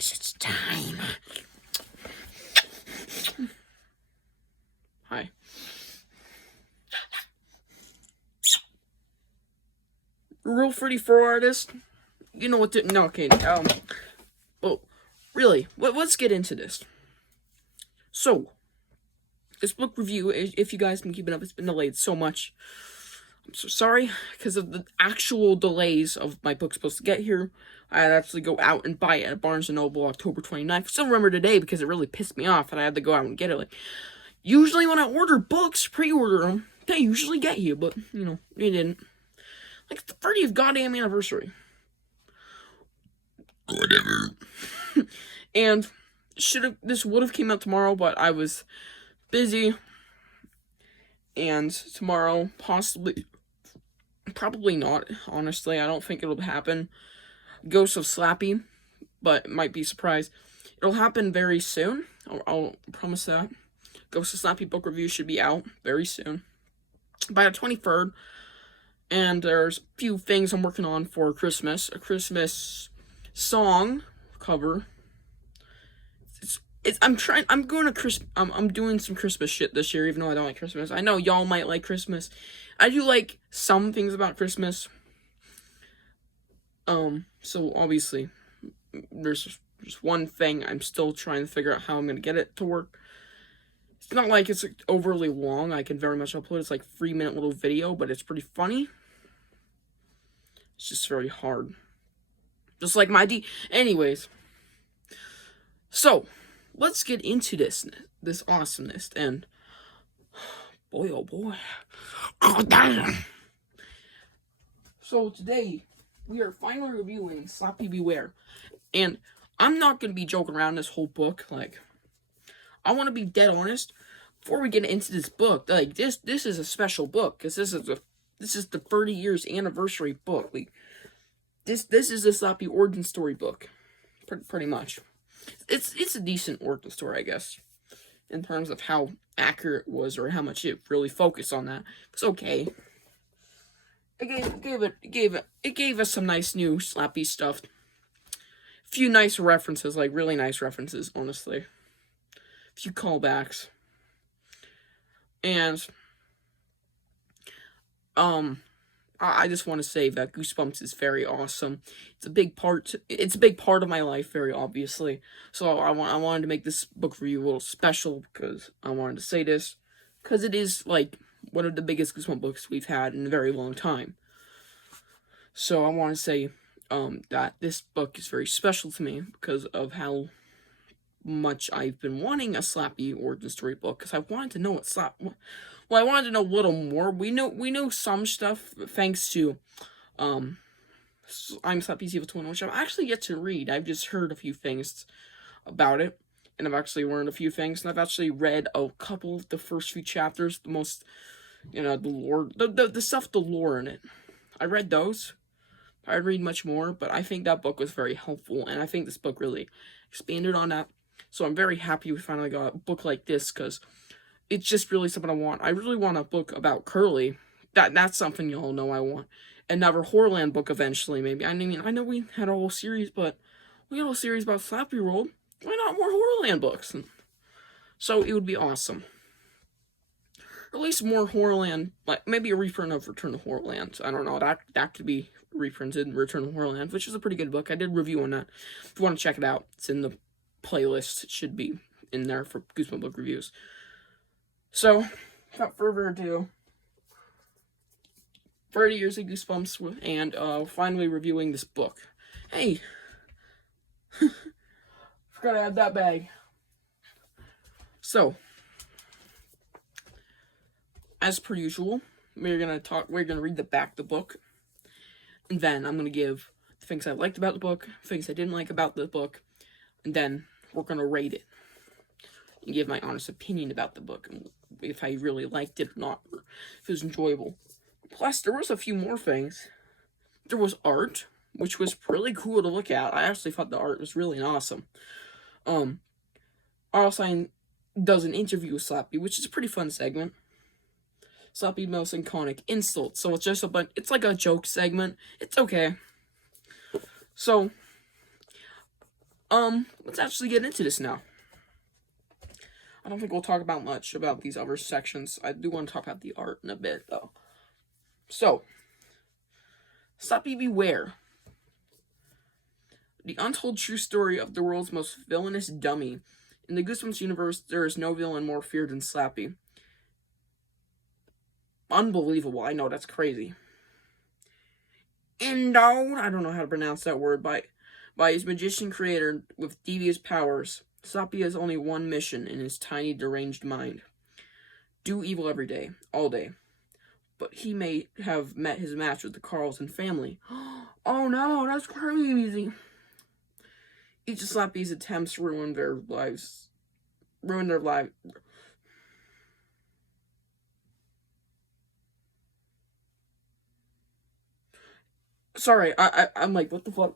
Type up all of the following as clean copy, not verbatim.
guess it's time. Hi. Rule 34 artist. You know what to... No, okay. Well, really, let's get into this. So, this book review, if you guys can keep it up, it's been delayed so much. I'm so sorry, because of the actual delays of my book supposed to get here. I had to actually go out and buy it at Barnes & Noble October 29th. I still remember today because it really pissed me off and I had to go out and get it. Like, usually when I order books, pre-order them, they usually get you, but, you know, they didn't. Like, the 30th goddamn anniversary. Whatever. And this would have came out tomorrow, but I was busy. And tomorrow, probably not, honestly. I don't think it'll happen. Ghost of Slappy, but it might be a surprise. It'll happen very soon. I'll promise that. Ghost of Slappy book review should be out very soon. By the 23rd. And there's a few things I'm working on for Christmas. A Christmas song cover. I'm doing some Christmas shit this year, even though I don't like Christmas. I know y'all might like Christmas. I do like some things about Christmas. So obviously, there's just one thing I'm still trying to figure out how I'm gonna get it to work. It's not like it's overly long. I can very much upload. It's like a 3-minute little video, but it's pretty funny. It's just very hard. Just like my Anyways. So, let's get into this awesomeness, and boy, oh boy. Oh, damn. So, today, we are finally reviewing Slappy Beware. And I'm not going to be joking around this whole book. Like, I want to be dead honest. Before we get into this book, like, this is a special book, because this is the 30 years anniversary book. Like, this is a Slappy origin story book, pretty much. It's a decent origin story, I guess, in terms of how accurate it was or how much it really focused on that. It's okay. It gave us some nice new Slappy stuff. A few nice references, like really nice references, honestly. A few callbacks. And I just want to say that Goosebumps is very awesome. It's a big part of my life, very obviously. So I wanted to make this book for you a little special, because I wanted to say this, because it is like one of the biggest Goosebumps books we've had in a very long time. So I want to say that this book is very special to me because of how much I've been wanting a Slappy origin story book, because I wanted to know what I wanted to know a little more. We know some stuff thanks to I'm Slappy's Evil Twin, which I've actually yet to read. I've just heard a few things about it, and I've actually learned a few things, and I've actually read a couple of the first few chapters, the most, you know, the lore, the stuff, the lore in it. I read those. I'd read much more, but I think that book was very helpful, and I think this book really expanded on that. So I'm very happy we finally got a book like this, because it's just really something I want. I really want a book about Curly. That's something y'all know I want. Another Horrorland book eventually, maybe. I mean, I know we had a whole series, but we got a whole series about Slappy World. Why not more Horrorland books? So it would be awesome. Or at least more Horrorland, like maybe a reprint of Return to Horrorland. I don't know, that could be reprinted, Return to Horrorland, which is a pretty good book. I did a review on that. If you want to check it out, it's in the playlist. It should be in there for Goosebumps book reviews. So, without further ado, 30 years of Goosebumps, and finally reviewing this book. Hey! Forgot I had that bag. So, as per usual, we're gonna read the back of the book, and then I'm gonna give the things I liked about the book, things I didn't like about the book, and then we're gonna rate it and give my honest opinion about the book, and if I really liked it or not, or if it was enjoyable. Plus, there was a few more things. There was art, which was really cool to look at. I actually thought the art was really awesome. Arlstein does an interview with Slappy, which is a pretty fun segment. Slappy most iconic insult. So it's just it's like a joke segment. It's okay. So, Let's actually get into this now. I don't think we'll talk about much about these other sections. I do want to talk about the art in a bit, though. So, Slappy Beware. The untold true story of the world's most villainous dummy. In the Goosebumps universe, there is no villain more feared than Slappy. Unbelievable. I know, that's crazy. Endowed, I don't know how to pronounce that word, by his magician creator with devious powers, Slappy has only one mission in his tiny, deranged mind. Do evil every day, all day. But he may have met his match with the Carlson family. Oh no, that's crazy. Each of Slappy's attempts ruin their lives. Sorry, I'm like, what the fuck?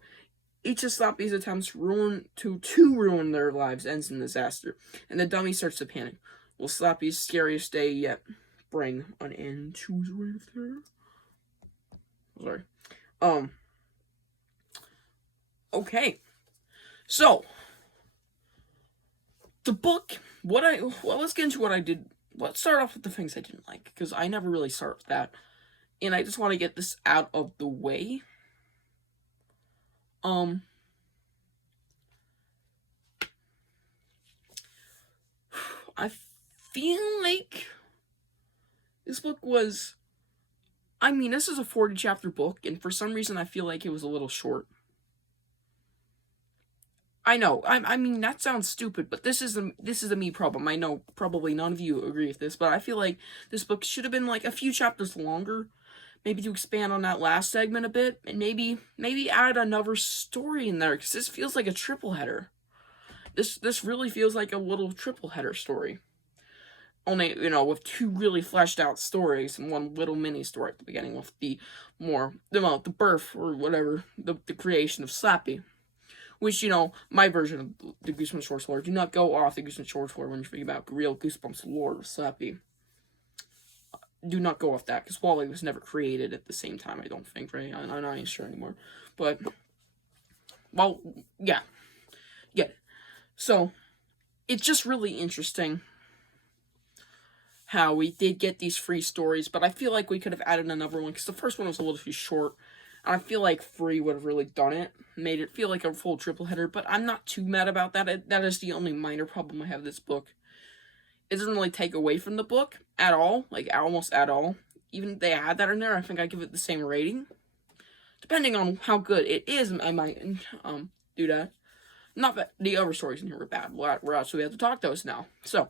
Each of Slappy's attempts to ruin their lives ends in disaster, and the dummy starts to panic. Will Slappy's scariest day yet bring an end to his reign of terror? Sorry. Okay. So, the book, let's get into what I did. Let's start off with the things I didn't like, because I never really start with that. And I just want to get this out of the way. I feel like this book was, I mean, this is a 40-chapter book, and for some reason I feel like it was a little short. I know, I mean, that sounds stupid, but this is a me problem. I know probably none of you agree with this, but I feel like this book should have been like a few chapters longer, maybe to expand on that last segment a bit, and maybe add another story in there, because this feels like a triple header. This really feels like a little triple header story. Only, with two really fleshed out stories and one little mini story at the beginning with the birth or whatever, the creation of Slappy. Which, my version of the Goosebumps short lore. Do not go off the Goosebumps short lore when you're thinking about real Goosebumps lore with Slappy. Do not go off that, because Wally was never created at the same time, I don't think, right? I'm not even sure anymore. But, well, yeah. Yeah. So, it's just really interesting how we did get these free stories, but I feel like we could have added another one, because the first one was a little too short. And I feel like free would have really done it, made it feel like a full triple header, but I'm not too mad about that. That is the only minor problem I have with this book. It doesn't really take away from the book at all, like almost at all. Even if they had that in there, I think I'd give it the same rating. Depending on how good it is, I might do that. Not that the other stories in here were bad. We're actually have to talk those now. So,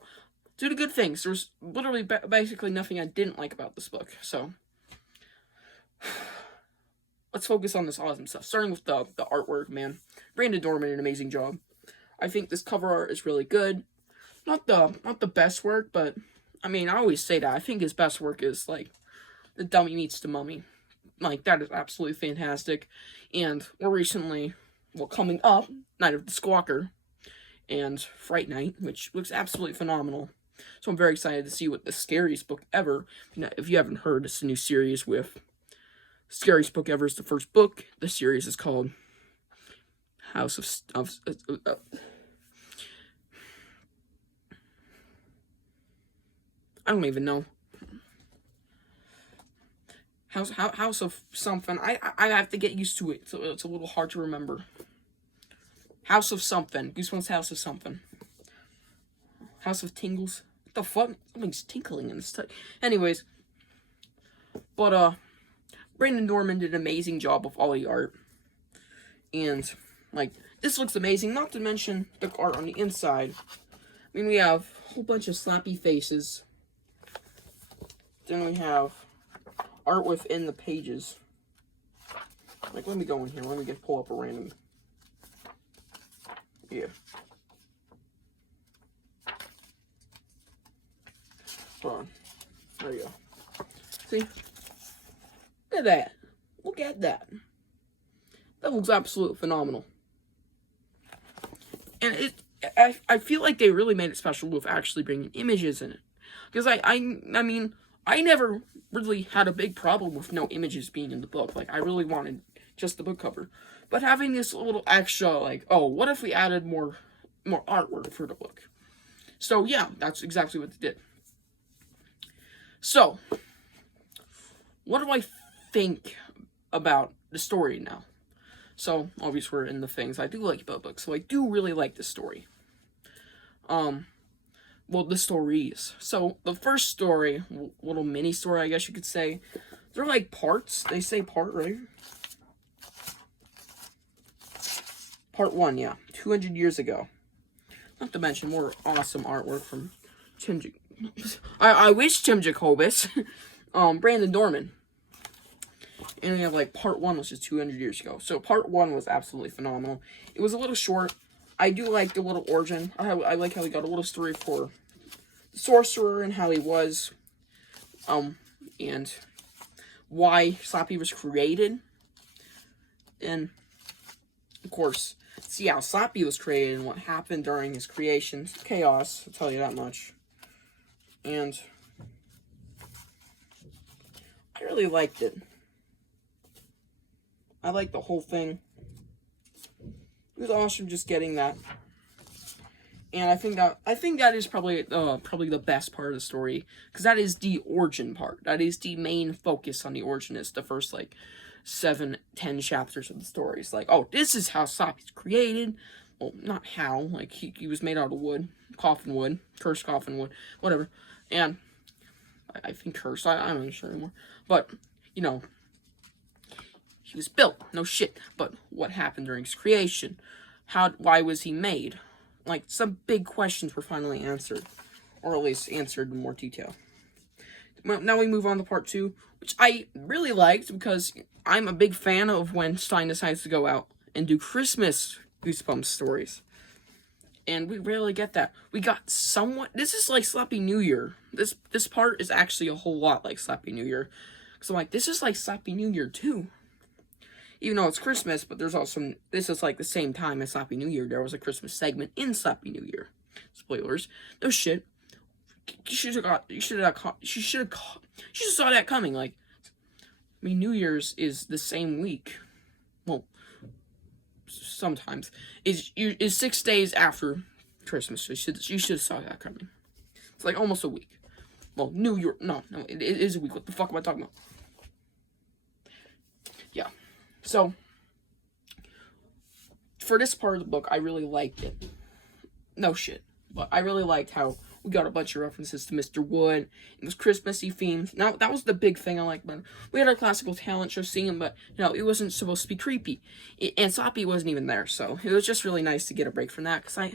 do the good things. There's literally basically nothing I didn't like about this book. So, let's focus on this awesome stuff. Starting with the artwork, man. Brandon Dorman did an amazing job. I think this cover art is really good. Not the best work, but I mean, I always say that. I think his best work is like The Dummy Meets the Mummy. Like, that is absolutely fantastic. And more recently, coming up, Night of the Squawker and Fright Night, which looks absolutely phenomenal. So I'm very excited to see what the scariest book ever. If you haven't heard, it's a new series with Scariest Book Ever is the first book. The series is called House of I don't even know. House of something. I have to get used to it, so it's a little hard to remember. House of something. Goosebumps House of something. House of Tingles. What the fuck? Something's tinkling in this. Anyways. But, Brandon Dorman did an amazing job with all the art. And, like, this looks amazing. Not to mention the art on the inside. I mean, we have a whole bunch of Slappy faces. Then we have art within the pages. Like, let me go in here. Let me pull up a random. Yeah. Hold on. There you go. See? Look at that. Look at that. That looks absolutely phenomenal. And I feel like they really made it special with actually bringing images in it. Because I mean, I never really had a big problem with no images being in the book. Like, I really wanted just the book cover. but having this little extra, like, oh, what if we added more artwork for the book? So yeah, that's exactly what they did. So, what do I think about the story now? So, obviously we're in the things I do like about books, so I do really like the story. Well, the stories. So, the first story, little mini story, I guess you could say, they're like parts. They say part, right? Part 1, yeah. 200 years ago. Not to mention more awesome artwork from Tim I wish Tim Jacobus. Brandon Dorman. And we have like part 1, which is 200 years ago. So part 1 was absolutely phenomenal. It was a little short. I do like the little origin. I like how he got a little story for the sorcerer and how he was. And why Slappy was created. And, of course, see how Slappy was created and what happened during his creation. Chaos, I'll tell you that much. And I really liked it. I liked the whole thing. It was awesome just getting that. And I think that is probably the best part of the story, because that is the origin part. That is the main focus on the origin. Is the first like 7-10 chapters of the story. It's like, oh, this is how Slappy's created. Well, not how. Like he was made out of wood, coffin wood, cursed coffin wood, whatever. And I think cursed. I'm not sure anymore. But you know, he was built. No shit. But what happened during his creation? Why was he made? Like, some big questions were finally answered. Or at least answered in more detail. Now we move on to part 2, which I really liked, because I'm a big fan of when Stein decides to go out and do Christmas Goosebumps stories. And we rarely get that. We got somewhat... This is like Slappy New Year. This part is actually a whole lot like Slappy New Year. So I'm like, this is like Slappy New Year too. Even though it's Christmas, but there's also... This is like the same time as Slappy New Year. There was a Christmas segment in Slappy New Year. Spoilers. No shit. You should have saw that coming. Like, I mean, New Year's is the same week. Well, sometimes is 6 days after Christmas. So you should have saw that coming. It's like almost a week. Well, New Year. No, it is a week. What the fuck am I talking about? Yeah. So, for this part of the book, I really liked it. No shit. But I really liked how we got a bunch of references to Mr. Wood. It was Christmassy themed. Now, that was the big thing I liked about it. We had our classical talent show singing, but, you know, it wasn't supposed to be creepy. And Slappy wasn't even there, so it was just really nice to get a break from that, because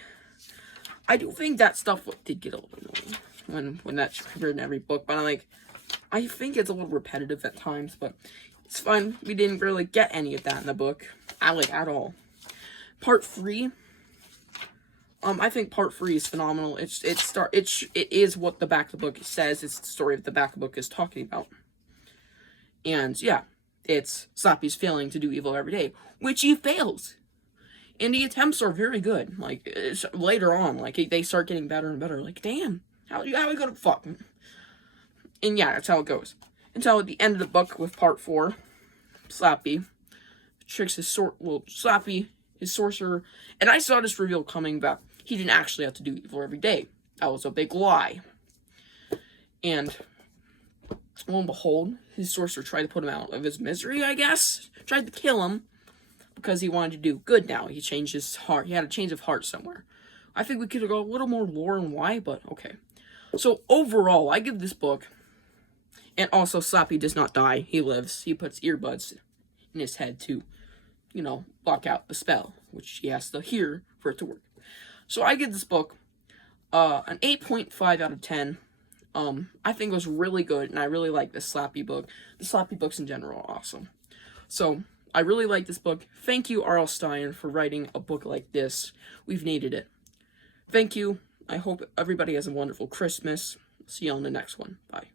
I do think that stuff did get a little annoying when that's covered in every book, but I think it's a little repetitive at times, but it's fun. We didn't really get any of that in the book, at all. Part 3, I think part 3 is phenomenal. It is what the back of the book says. It's the story that the back of the book is talking about. And yeah, it's Slappy's failing to do evil every day, which he fails. And the attempts are very good. Like, later on, like, they start getting better and better. Like, damn, how are we gonna fuck? And yeah, that's how it goes. Until at the end of the book with part 4, Slappy tricks Slappy, his sorcerer, and I saw this reveal coming back. He didn't actually have to do evil every day. That was a big lie. And lo and behold, his sorcerer tried to put him out of his misery, I guess. Tried to kill him because he wanted to do good now. He changed his heart. He had a change of heart somewhere. I think we could have got a little more lore and why, but okay. So overall, I give this book, and also Slappy does not die. He lives. He puts earbuds in his head to, you know, block out the spell, which he has to hear for it to work. So I give this book an 8.5 out of 10. I think it was really good, and I really like the Slappy book. The Slappy books in general are awesome. So I really like this book. Thank you, R.L. Stine, for writing a book like this. We've needed it. Thank you. I hope everybody has a wonderful Christmas. See you on the next one. Bye.